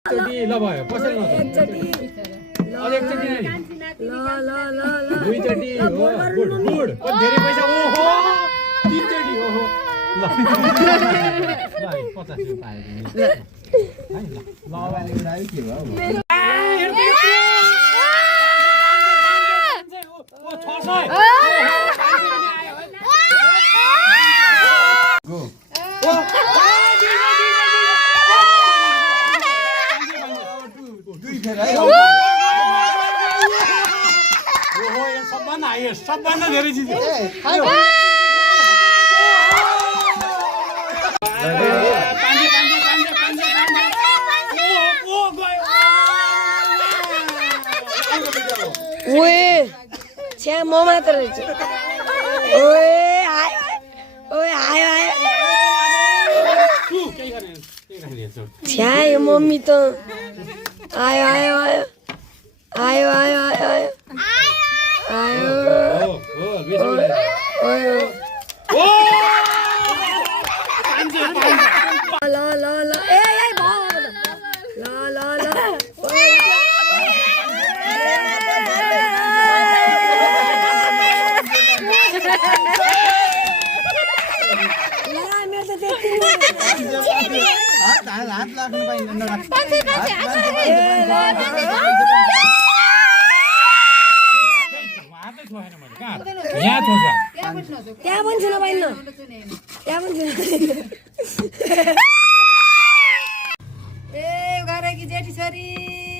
एकचोटि ल भयो कसरी नत्र एकचोटि अझ एकचोटि नि ल ल ल ल दुईचोटि हो गुड गुड ओ धेरै पैसा ओहो तीनचोटि ओहो ल ल 50 रुपैयाँ पाए नि है ल ल वाले उडायो के भयो ओ 600 गो ओहो यो सबभन्दा हाई सबभन्दा धेरै चिज ओए छ्या म मात्र रहेछ ओए आयो ओए आयो आयो केही गर्ने छ्या यो मम्मी त आयो आयो आयो आयो आयो आयो आयो आयो ल ल ल ए भयो ल ल ल हात लाग्नु पाइँदैन यहाँ छोड्छ त्यहाँ पनि छैन पाइन्न त्यहाँ पनि छैन ए गरेकी जेठी छोरी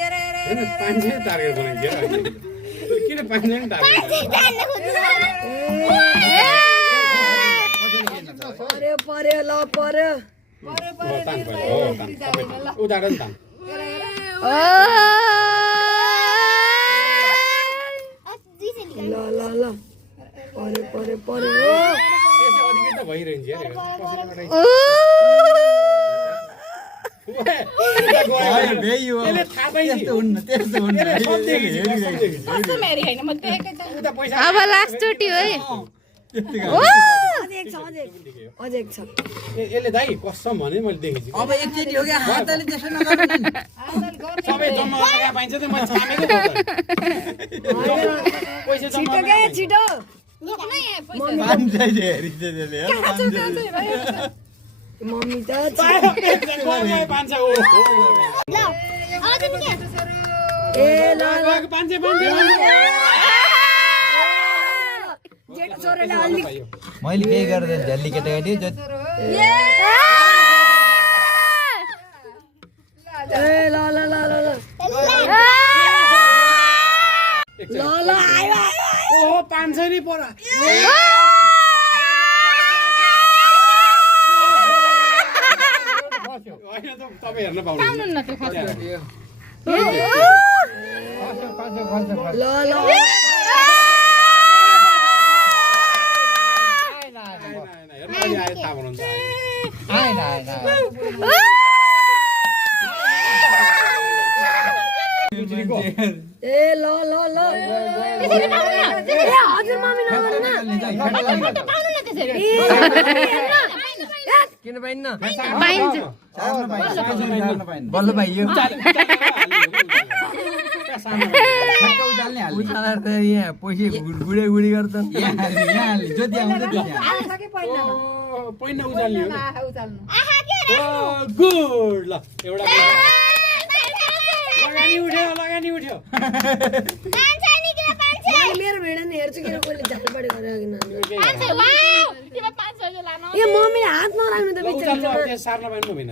हेर हेर हैन पानी टार्गेट बनाइदियो किन पानी टार्गेट पर्यो पर्यो ल पर्यो उदाहरण तान ल ल ल पर्यो पर्यो पर्यो त्यसै अधिकै त भइरहन्छ यार अब लास्ट चोटि है अझ एक छ यसले दाइ कसम भने मैले देखेछु अब एकचोटि हो क्या हातले त्यसो नगर्नु नि सबै जम्मा गरेर पाइन्छ त मैले छामेको पैसा जम्मा छिटो के छिटो मम्मी त पान्छ ए ल ल पान्छ जेठो छोराले अलि मैले केही गर्दैन झल्ली केटाकेटी ए ल ल ल ल ल ल ल आयो आयो ओहो 500 नि परा होइन त तपाईँ हेर्न पाउनुहुन्न ल ल ए ल ल ल ए हजुर मम्मी नगर्नु न किन पाइन्न पाइन्छ बल्ल पाइयो यहाँ पैसा गुडे गुडी गर्छ जति आउँछ पहिना उचाल्ने हो गुड ल एउटा लगानी उठ्यो मेरो भिडियो नि हेर्छु किन कोले झालपाडी गरिराख्नु ए मम्मीले हात नराख्नु त बिचरा सार्न पाइनु भएन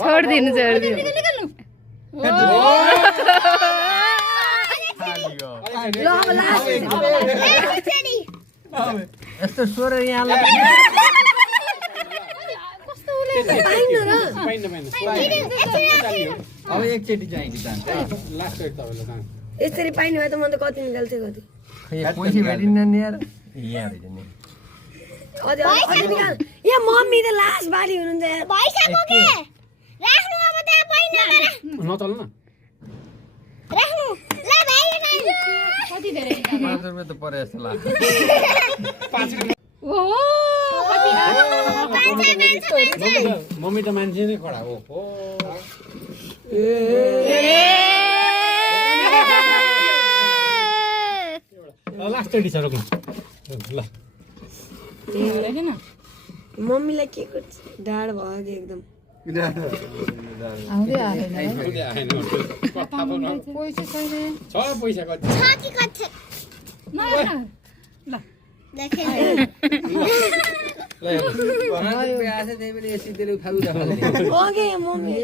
छोडिदिनु ल अब लास्ट यस्तो स्वर यहाँ पाइन्न र अब एकचोटि चाहिँ कि जान्छ लास्ट एक तपाईलाई यसरी पाइने भए त म त कति निकाल्थेँ कति पैसा भेटिन्न नि यार यहाँ रहेछ नि अझ निकाल ए मम्मी त लास्ट बाली हुनुहुन्छ यार नचल न कति धेरै 5 रुपैयाँ त परे जस्तो लाग्छ 5 ओहो मम्मी त मान्छे नै खडा हो लास्टचोटि छ रोक्नु ल मम्मीलाई के गर्छ डाड भयो कि एकदम पैसा कति ओके मम्मी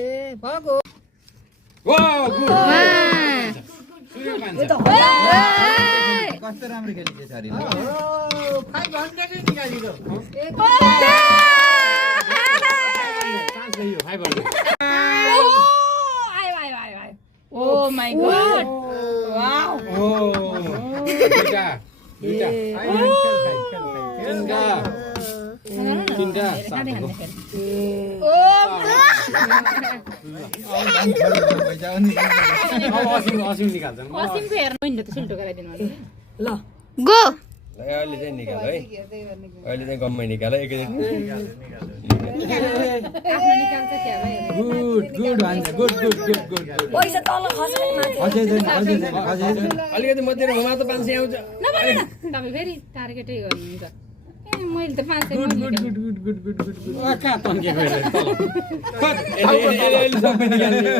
कस्तो राम्रो खेलिन्छ sorry Oh my god. Wow. Tinda. ल गो अहिले चाहिँ निकाल है अहिले चाहिँ गम्मै निकाल एकैचोटि गुड भन्छ गुड पैसा तल खस्यो माथि अलिकति मतिर घुमा त 500 आउँछ तपाईँ फेरि टार्गेटै गर्नुहुन्छ मैले त 500 कहाँ तन्केको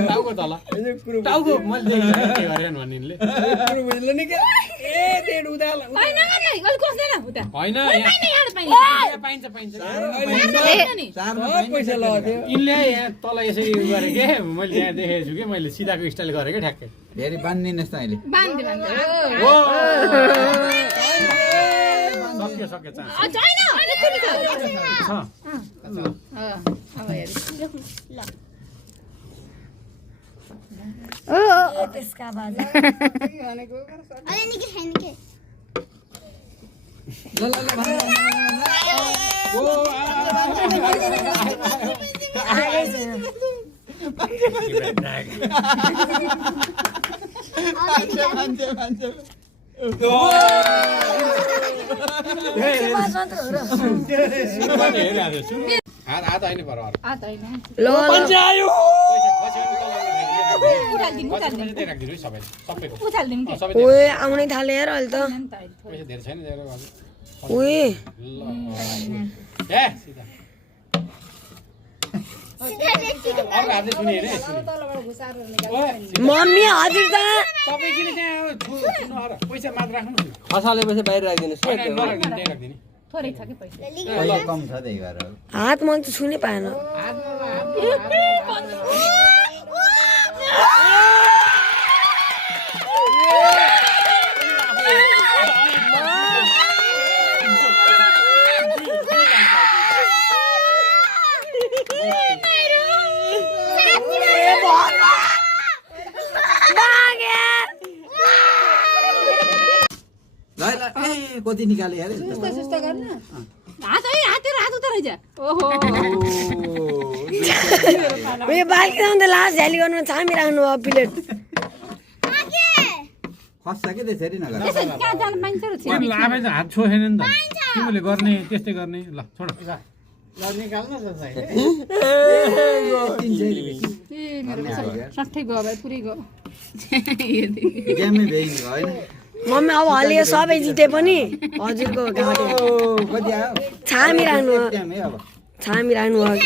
टाउको तल टाउको मैले गरेन भन्नेले होइन पाइन्छ पैसा लगाएको यिनले यहाँ तल यसरी गरे के मैले यहाँ देखेको छु कि मैले सिधाको स्टाइल गरेँ क्या ठ्याक्कै धेरै बान्दिनुहोस् त अहिले सक्यो चान्स त्यसका बाद हात होइन पर ल ओए आउनै थाले यार अहिले त पैसा धेरै छैन ओए मम्मी हजुर त पैसा मात्र राख्नु खसालेपछि बाहिर राखिदिनुहोस् थोरै छ कि पैसा कम छ त्यही भएर हात मैले त छुनै पाएन कति निकाले यार सुस्त गर्न हात उता रहेछ ओहो उयो बाल्की त लास्ट झ्याली गर्नु छामी राख्नु भयो प्लेट खस्छ कि त्यसरी नगर कहाँ जानु पाइन्छ र आफै त हात छोएन नि त तिमीले गर्ने त्यस्तै गर्ने ल छोड सट्ठै गयो भाइ पुरै गयो ज्यामै भ्याइनु होइन मम्मी अब हलियो सबै जिते पनि हजुरको घाँटे कति आयो छामी राख्नु भयो ट्यामै अब छामी राख्नु भयो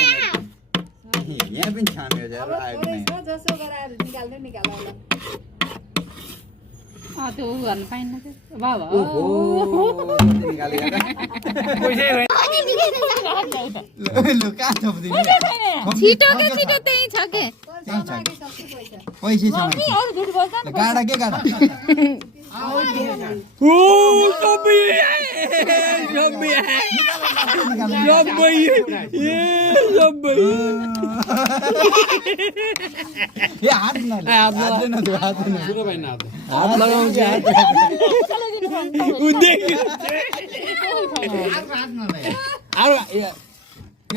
यहाँ पनि छाम्यो जरा आएको नै जसो गराएर निकाल होला त्यो गर्न पाइन्न त्यो बाबा ओहो कति निकाले लु कहाँ थप्दिने छिटो त्यही छ के पैसा छ अरू झुट बोल्छ गाडा के गाडा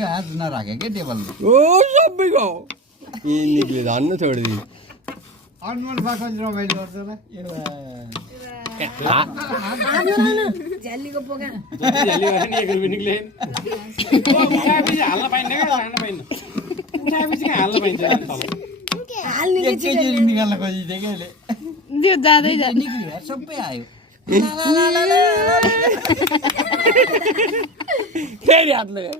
हात नराखे के टेबलमा निक्ले धन्न छोडिदिनु अनमोल बाकस रमाइलो गर्छ ल झ्यालीको पोका जति झ्याली भयो नि 1 रुपैयाँ निक्ले उठाएपछि हाल्न पाइन्न क्या हाल्न पाइन्न उठाएपछि कहाँ हाल्न पाइन्छ तल हाल्ने के एकैचोटि निकाल्न खोजिदिए क्या अहिले त्यो जाँदै जान्छ निक्लियो यार, सबै आयो फेरि हात लगायो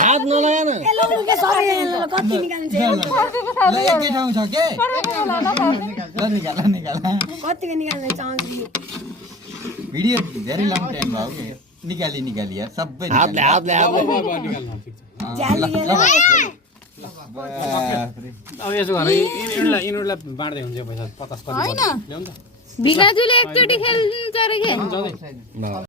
हात नलगा न एलाउनु के सर यहाँ कति निकाल्छ ल एकै ठाउँ छ के ल निकाल कतिको निकाल्न चाहन्छु भिडियो धेरै लङ टाइम भयो कि निकाली यार सबै हातले निकाल्न ठिक छ झ्याली अब यसो गरेर यिनीहरूलाई बाँड्दै हुन्छ पैसा 50 कति ल्याउनु त भिकाजुले एकचोटि खेल्नु अरे के जाँदै